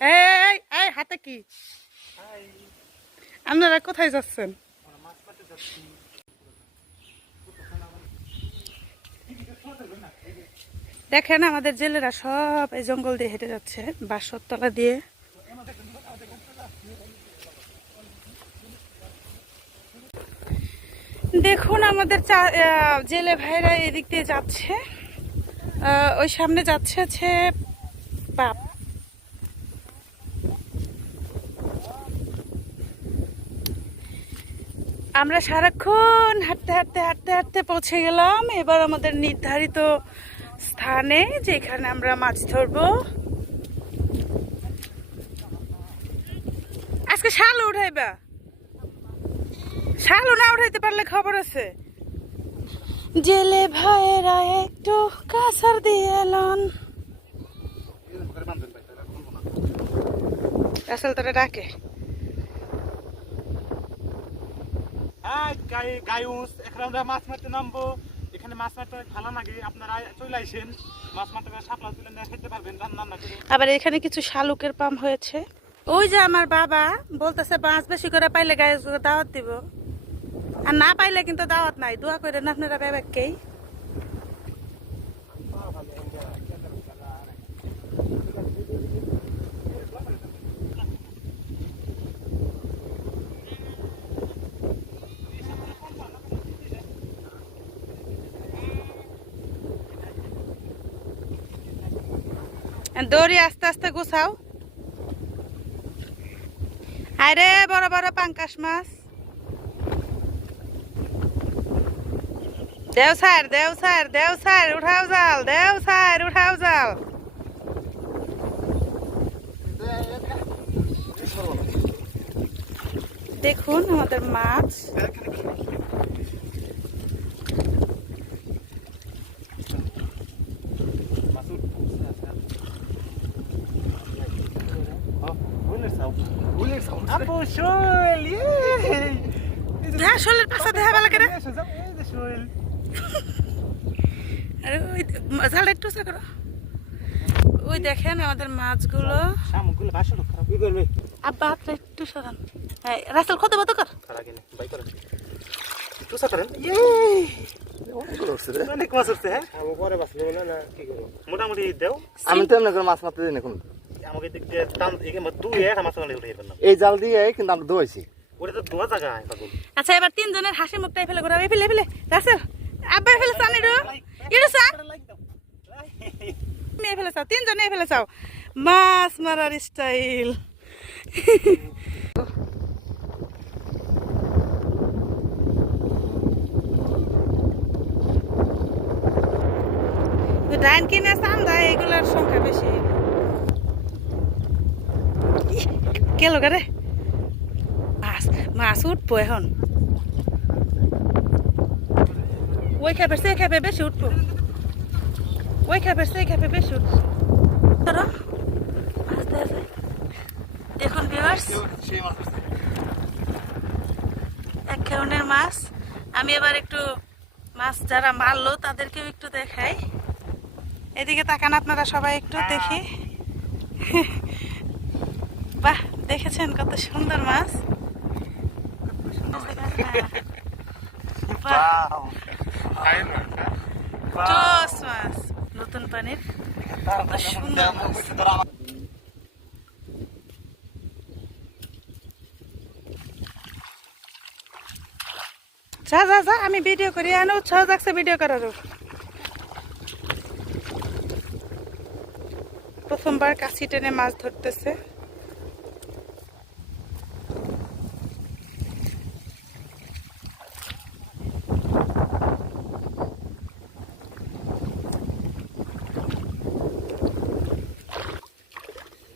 এই এই হাতে কি? আপনারা কোথায় যাচ্ছেন? দেখেন আমাদের জেলেরা সব এই জঙ্গল দিয়ে হেঁটে যাচ্ছে বাঁশর তলা দিয়ে। দেখুন আমাদের জেলে ভাইরা এদিক দিয়ে যাচ্ছে। ওই সামনে যাচ্ছে হচ্ছে পাপ আমরা সারাক্ষণ হাঁটতে হাঁটতে হাঁটতে হাঁটতে পৌঁছে গেলাম। এবার আমাদের নির্ধারিত স্থানে যেখানে আমরা মাছ ধরবো। আজকে শাল উঠাইবা? শাল না উঠাইতে পারলে খবর আছে? জেলে ভাইয়েরা একটু কাছার দিয়ে এলন। রাসেল তোরা ডাকে। হ্যাঁ গায়ুস এখানে আমরা মাছ মারতে নামবো। এখানে মাছ মারতে অনেক ভালো লাগে। আপনারা চলে আসেন। মাছ মারতে শাপলা তুলে নিয়ে খেতে পারবেন রান্না না করে। আবার এখানে কিছু শালুকের পাম হয়েছে। ওই যে আমার বাবা বলতেছে বাঁশ বেশি করে পাইলে গায়ে দাওয়াত দিব। আর না পাইলে কিন্তু দাওয়াত নাই। দোয়া করেন আপনারা বেবাককেই। দড়ি আস্তে আস্তে গুছাও। আরে, বড় বড় পাঙ্কাশ মাছ। দেও স্যার দেও স্যার দেও স্যার, উঠাও জাল, দেও স্যার, উঠাও জাল। দেখুন আমাদের মাছ। আপু শোল হ্যাঁ শোলের পাশে দেখা ভালো করে শোল আরে ওই জালটা একটু উঁচা করো। ওই দেখেন আমাদের মাছগুলো। শামুকগুলো বাসন খারাপ। কি করবে? আব্বা হাতটা একটু সরান হ্যাঁ কত কর? উঠছে হ্যাঁ? মোটামুটি দেও। আমি তো এমনি করে মাছ মারতে দিই না কোনো। আমাকে দিক টান এখানে দুই একটা মাছ উঠে ফেললাম এই জাল দিয়ে কিন্তু আমরা ধোয়াইছি। ওটা তো দোয়া জায়গা পাগল। আচ্ছা এবার তিনজনের হাসি মুখটাই ফেলে ঘোরাবে ফেলে ফেলে। রাসেল আব্বা ফেলে চান ইডু ইডু চা মেয়ে ফেলে চাও। তিনজনে ফেলে চাও। মাছ মারার স্টাইল ডাইন কিনে চান্দা এগুলোর সংখ্যা বেশি। গেল রে মাছ মাছ উঠবো এখন। ওই খাবে সে খাবে বেশি উঠবো। ওই খাবে সে খাবে বেশি উঠবো। ধরো। দেখুন। এক ধরনের মাছ। আমি এবার একটু মাছ যারা মারলো, তাদেরকেও একটু দেখাই। এদিকে তাকান আপনারা সবাই একটু দেখি। বাহ দেখেছেন কত সুন্দর মাছ? নতুন পানির সুন্দর মাছ। যা যা যা আমি ভিডিও করি আনো উৎসাহ যাচ্ছে ভিডিও করারও প্রথমবার কাশি টেনে মাছ ধরতেছে জালটা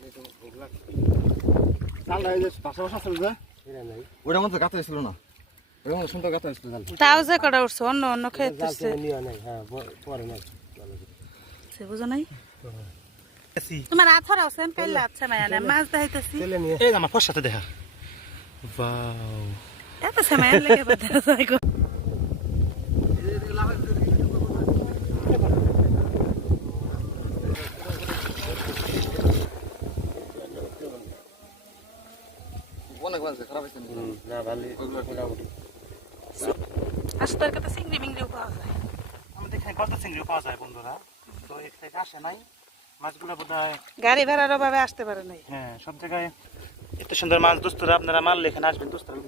এই যে পাশে পাশে আসছিল যে ওটার মধ্যে গাঁথা হয়েছিল না ওটার মধ্যে সুন্দর গাঁথা হয়েছিল জাল তাও যে কটা উঠছে অন্য অন্য খেতেছে সে বুঝো নাই? তোমার আছর আছেন কাইলে আচ্ছা মায়া না মাছ দেখাইতেছি। এই যে আমার ফসাতে দেখা। বাও এত সময় লেগে বাধা খারাপ হয়েছে না মোটামুটি। কাছে চিংড়ি মিংড়িও পাওয়া যায়। আমাদের এখানে গলদা চিংড়িও পাওয়া যায় বন্ধুরা। তো এক থেকে আসে নাই। মাছগুলো বোধ হয় গাড়ি ভাড়ার অভাবে আসতে পারে নাই। হ্যাঁ সব জায়গায় এত সুন্দর মাছ দোস্তরা আপনারা মারলে এখানে আসবেন দোস্তরা